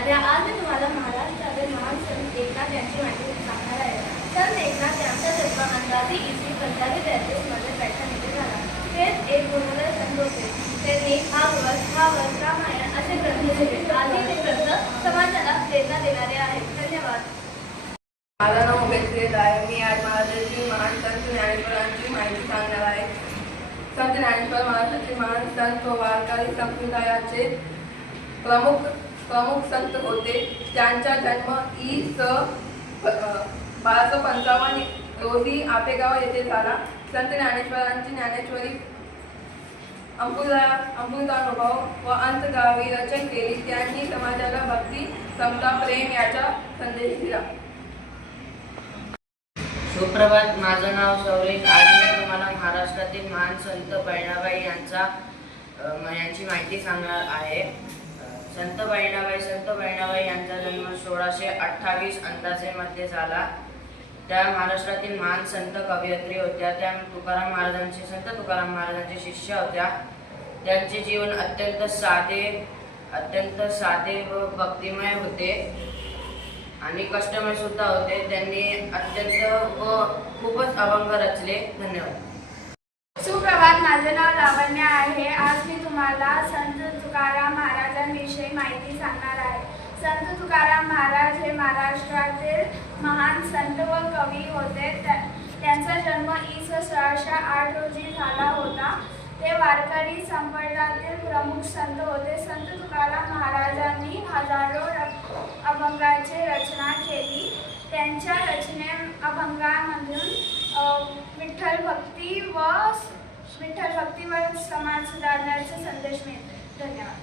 विद्यार्थी, आज मी तुम्हाला महाराष्ट्रातील महान संत एकनाथ यांची माहिती सांगणार आहे. संत एकनाथ यांचा जन्म अंदाजे इसवी 1533 मध्ये पैठण येथे झाला. ते एक गुणोदय संत होते. त्यांनी भागवत, रामायण असे ग्रंथ लिहिले. आधी ते ग्रंथ समाजाला प्रेरणा देणारे आहेत. धन्यवाद. माझं नाव उमेश देत आहे. मी आज महाराष्ट्रातील महान संत ज्ञानेश्वरांची माहिती सांगणार आहे. संत ज्ञानेश्वर महाराष्ट्राचे महान संत व वारकरी संप्रदायाचे प्रमुख संत होते. त्यांचा जन्म इ.स. 1255 रोजी आपेगाव येथे झाला. संत ज्ञानेश्वरांची ज्ञानेश्वरी, अमृतानुभव व अंतगावी रचना केली. त्यांनी समाजाला भक्ती, समता, प्रेम याचा संदेश दिला. सुप्रभात. माझं नाव सौरेश. आज मी तुम्हाला महाराष्ट्रातील महान संत बहिणाबाई यांची माहिती सांगणार आहे. संत बहिणाबाई यांचा जन्म 1628 अंदाजे मध्ये झाला. त्या महाराष्ट्रातील महान संत कवयित्री होत्या. त्या संत तुकाराम महाराजांचे शिष्य होत्या. त्यांचे जीवन अत्यंत साधे व भक्तिमय होते आणि कष्टमय सुद्धा होते. त्यांनी अत्यंत व खूपच अभंग रचले. धन्यवाद. सुप्रभात. माझे नाव लावण्य आहे. आज मी तुम्हाला संत तुकाराम महाराजांविषयी माहिती सांगणार आहे. संत तुकाराम महाराज हे महाराष्ट्रातील महान संत व कवी होते. त्यांचा जन्म इ.स. 1608 रोजी झाला होता. ते वारकरी संप्रदायातील प्रमुख संत होते. संत तुकाराम महाराजांनी हजारो अभंगाची रचना केली. त्यांच्या अभंगामधून विठ्ठल भक्ती व समाज सुधारण्याचा संदेश मिळतो. धन्यवाद.